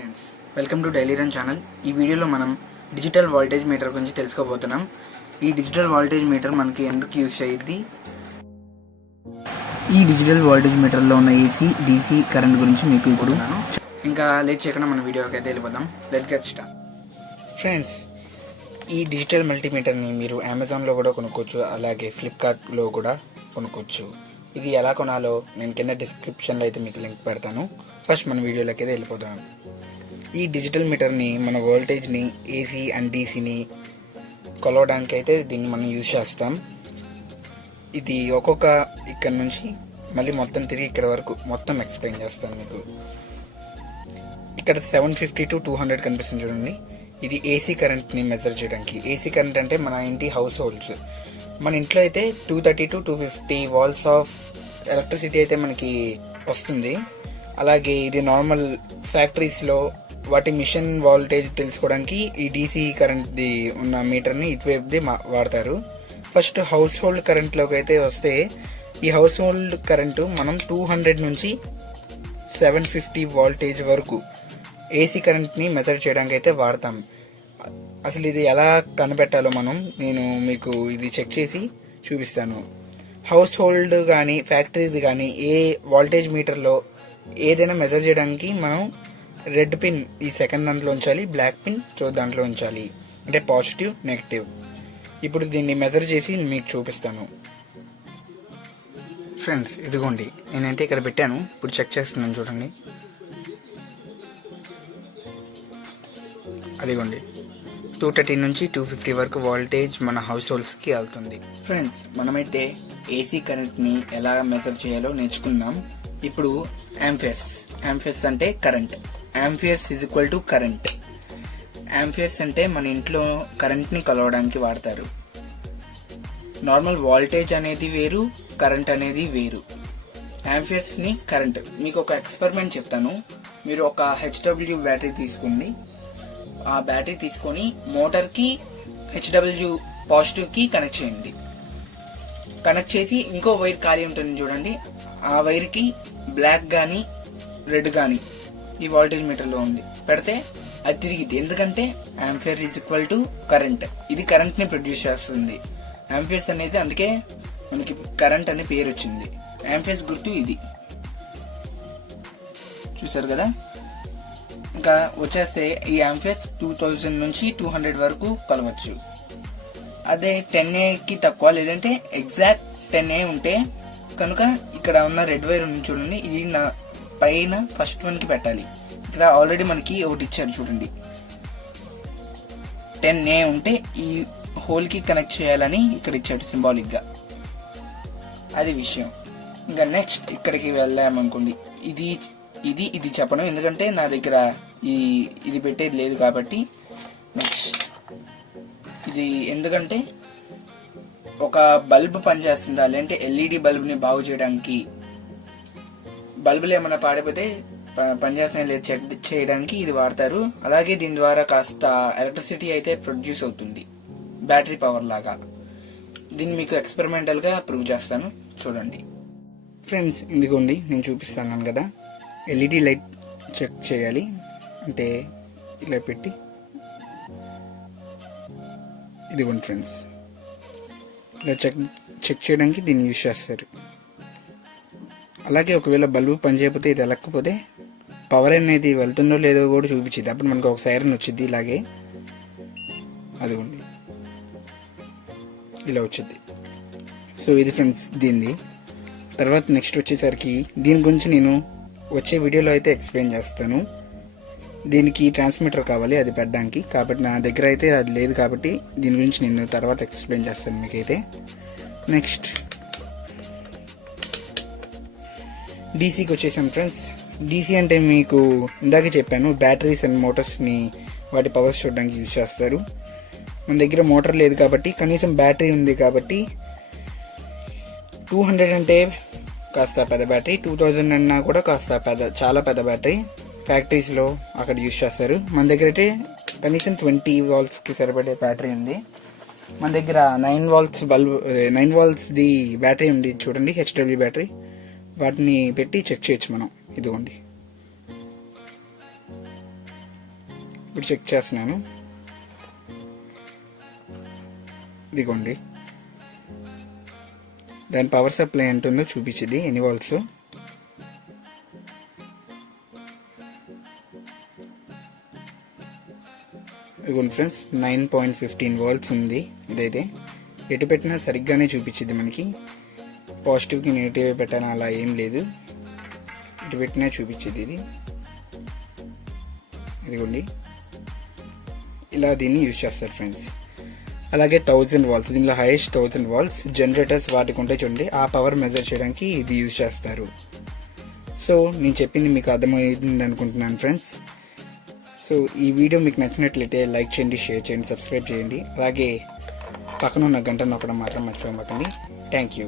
Friends, welcome to daily run channel. ఈ వీడియోలో మనం డిజిటల్ వోల్టేజ్ మీటర్ గురించి తెలుసుకోబోతున్నాం. ఈ డిజిటల్ వోల్టేజ్ మీటర్ మనకి ఎందుకు యూజ్ అయ్యింది, ఈ డిజిటల్ వోల్టేజ్ మీటర్లో ఉన్న ఏసీ డీసీ కరెంట్ గురించి మీకు ఇప్పుడు ఇంకా లేట్ చేయకుండా మన వీడియోకి అయితే వెళ్ళిపోదాం. Let get start. ఫ్రెండ్స్, ఈ డిజిటల్ మల్టీమీటర్ని మీరు అమెజాన్లో కూడా కొనుక్కోవచ్చు, అలాగే ఫ్లిప్కార్ట్లో కూడా కొనుక్కోవచ్చు. ఇది ఎలా కొనాలో నేను కింద డిస్క్రిప్షన్లో అయితే మీకు లింక్ పెడతాను. ఫస్ట్ మన వీడియోలోకి అయితే వెళ్ళిపోదాం. ఈ డిజిటల్ మీటర్ని మన వోల్టేజ్ని, ఏసీ అండ్ డీసీని కొలవడానికి అయితే దీన్ని మనం యూజ్ చేస్తాం. ఇది ఒక్కొక్క ఇక్కడ నుంచి మళ్ళీ మొత్తం తిరిగి ఇక్కడ వరకు మొత్తం ఎక్స్ప్లెయిన్ చేస్తాను మీకు. ఇక్కడ 750 to 200 కనిపిస్తుంది చూడండి. ఇది ఏసీ కరెంట్ని మెజర్ చేయడానికి. ఏసీ కరెంట్ అంటే మన ఇంటి హౌస్ హోల్డ్స్. మన ఇంట్లో అయితే 230 to 250 వాల్స్ ఆఫ్ ఎలక్ట్రిసిటీ అయితే మనకి వస్తుంది. అలాగే ఇది నార్మల్ ఫ్యాక్టరీస్లో వాటి మిషన్ వోల్టేజ్ తెలుసుకోవడానికి ఈ డీసీ కరెంట్ది ఉన్న మీటర్ని ఇటువైపుది వాడతారు. ఫస్ట్ హౌస్ హోల్డ్ కరెంట్లోకి అయితే వస్తే, ఈ హౌస్ హోల్డ్ కరెంటు మనం 200 నుంచి 750 వోల్టేజ్ వరకు ఏసీ కరెంట్ని మెజర్ చేయడానికి అయితే వాడతాం. అసలు ఇది ఎలా కనిపెట్టాలో నేను మీకు ఇది చెక్ చేసి చూపిస్తాను. హౌస్ హోల్డ్ కానీ ఫ్యాక్టరీది కానీ ఏ వోల్టేజ్ మీటర్లో ఏదైనా మెజర్ చేయడానికి మనం రెడ్ పిన్ ఈ సెకండ్ దాంట్లో ఉంచాలి, బ్లాక్ పిన్ థర్డ్ దాంట్లో ఉంచాలి, అంటే పాజిటివ్ నెగిటివ్. ఇప్పుడు దీన్ని మెజర్ చేసి మీకు చూపిస్తాను. ఫ్రెండ్స్, ఇదిగోండి, నేనైతే ఇక్కడ పెట్టాను. ఇప్పుడు చెక్ చేస్తున్నాను చూడండి. అదిగోండి, 230 నుంచి 250 వరకు వోల్టేజ్ మన హౌస్ హోల్డ్స్కి వెళ్తుంది. ఫ్రెండ్స్, మనమైతే ఏసీ కరెంట్ని ఎలా మెజర్ చేయాలో నేర్చుకున్నాం. ఇప్పుడు యాంపియర్స్ అంటే current. Amperes is equal to current. Amperes అంటే మన ఇంట్లో కరెంట్ని కొలవడానికి వాడతారు. నార్మల్ వోల్టేజ్ అనేది వేరు, కరెంట్ అనేది వేరు. యాంపియర్స్ని కరెంట్. మీకు ఒక ఎక్స్పెరిమెంట్ చెప్తాను. మీరు ఒక హెచ్డబ్ల్యూ బ్యాటరీ తీసుకోండి. ఆ బ్యాటరీ తీసుకొని మోటార్కి హెచ్డబ్ల్యూ పాజిటివ్కి కనెక్ట్ చేయండి. కనెక్ట్ చేసి ఇంకో వైర్ ఖాళీ ఉంటుంది చూడండి. ఆ వైర్కి బ్లాక్ కానీ రెడ్ కానీ ఈ వోల్టేజ్ మీటర్లో ఉంది పెడితే అది తిరిగిద్ది. ఎందుకంటే ampere is equal to current. ఇది కరెంట్ని ప్రొడ్యూస్ చేస్తుంది. యాంపియర్స్ అనేది అందుకే మనకి కరెంట్ అనే పేరు వచ్చింది. యాంపియర్స్ గుర్తు ఇది. చూసారు కదా. ఇంకా వచ్చేస్తే ఈ యాంపియర్స్ 2000 నుంచి 200 వరకు కొలవచ్చు. అదే 10A తక్కువ, లేదంటే ఎగ్జాక్ట్ 10A ఉంటే కనుక ఇక్కడ ఉన్న రెడ్ వైర్ ఉంది చూడండి, ఇది నా పైన ఫస్ట్ వన్కి పెట్టాలి. ఇక్కడ ఆల్రెడీ మనకి ఒకటి ఇచ్చారు చూడండి. 10A ఉంటే ఈ హోల్కి కనెక్ట్ చేయాలని ఇక్కడ ఇచ్చాడు సింబాలిక్గా. అది విషయం. ఇంకా నెక్స్ట్ ఇక్కడికి వెళ్ళామనుకోండి. ఇది చెప్పను, ఎందుకంటే నా దగ్గర ఇది పెట్టేది లేదు కాబట్టి. నెక్స్ట్ ఇది ఎందుకంటే ఒక బల్బ్ పనిచేస్తుందా, లేదంటే ఎల్ఈడి బల్బ్ని బాగు చేయడానికి, బల్బులు ఏమైనా పాడిపోతే పనిచేస్తున్నా లేదు చెక్ చేయడానికి ఇది వాడతారు. అలాగే దీని ద్వారా కాస్త ఎలక్ట్రిసిటీ అయితే ప్రొడ్యూస్ అవుతుంది, బ్యాటరీ పవర్ లాగా. దీన్ని మీకు ఎక్స్పెరిమెంటల్గా ప్రూవ్ చేస్తాను, చూడండి. ఫ్రెండ్స్, ఇదిగోండి, నేను చూపిస్తాను కదా. ఎల్ఈడి లైట్ చెక్ చేయాలి అంటే ఇలా పెట్టి, ఇదిగోండి ఫ్రెండ్స్, ఇలా చెక్ చేయడానికి దీన్ని యూజ్ చేస్తారు. అలాగే ఒకవేళ బల్బు పనిచేయకపోతే, ఇది వెళ్ళకపోతే పవర్ అనేది వెళ్తుందో లేదో కూడా చూపించింది. అప్పుడు మనకు ఒక సైరన్ వచ్చింది ఇలాగే. అదిగోండి, ఇలా వచ్చింది. సో ఇది ఫ్రెండ్స్ దీనిది. తర్వాత నెక్స్ట్ వచ్చేసరికి దీని గురించి నేను వచ్చే వీడియోలో అయితే ఎక్స్ప్లెయిన్ చేస్తాను. దీనికి ట్రాన్స్మిటర్ కావాలి అది పెట్టడానికి, కాబట్టి నా దగ్గర అయితే అది లేదు కాబట్టి దీని గురించి నేను తర్వాత ఎక్స్ప్లెయిన్ చేస్తాను మీకైతే. నెక్స్ట్ డీసీకి వచ్చేసాం ఫ్రెండ్స్. డీసీ అంటే మీకు ఇందాకే చెప్పాను, బ్యాటరీస్ అండ్ మోటార్స్ని వాటి పవర్స్ చూడడానికి యూజ్ చేస్తారు. మన దగ్గర మోటార్ లేదు కాబట్టి, కనీసం బ్యాటరీ ఉంది కాబట్టి 200 అంటే కాస్త పెద్ద బ్యాటరీ, 2000 అన్నా కూడా కాస్త చాలా పెద్ద బ్యాటరీ. ఫ్యాక్టరీస్లో అక్కడ యూజ్ చేస్తారు. మన దగ్గర అయితే కనీసం 20 వాల్ట్స్కి సరిపడే బ్యాటరీ ఉంది. మన దగ్గర 9 వాల్ట్స్ది బ్యాటరీ ఉంది చూడండి, హెచ్డబ్ల్యూ బ్యాటరీ. వాటిని పెట్టి చెక్ చేయొచ్చు మనం. ఇదిగోండి, ఇప్పుడు చెక్ చేస్తున్నాను. ఇదిగోండి, దాని పవర్ సప్లై ఎంత ఉందో చూపించింది, ఎన్ని వాల్ట్స్. ఇదిగోండి ఫ్రెండ్స్, 9.15 వాల్ట్స్ ఉంది. ఇదైతే ఎటు పెట్టినా సరిగ్గానే చూపించింది మనకి. పాజిటివ్కి నెగిటివ్ పెట్టాను అలా ఏం లేదు, ఎటు పెట్టినా చూపించేది ఇది. ఇదిగోండి, ఇలా దీన్ని యూజ్ చేస్తారు ఫ్రెండ్స్. అలాగే 1000 వాల్ట్స్, దీనిలో హైయెస్ట్ 1000 వాల్ట్స్ జనరేటర్స్ వాటికి ఉంటాయి చూడండి, ఆ పవర్ మెజర్ చేయడానికి ఇది యూజ్ చేస్తారు. సో నేను చెప్పింది మీకు అర్థమవుతుంది అనుకుంటున్నాను ఫ్రెండ్స్. సో ఈ వీడియో మీకు నచ్చినట్లయితే లైక్ చేయండి, షేర్ చేయండి, సబ్స్క్రైబ్ చేయండి. అలాగే పక్కన ఉన్న గంట నొక్కడం మాత్రం మర్చిపోకండి. Thank you.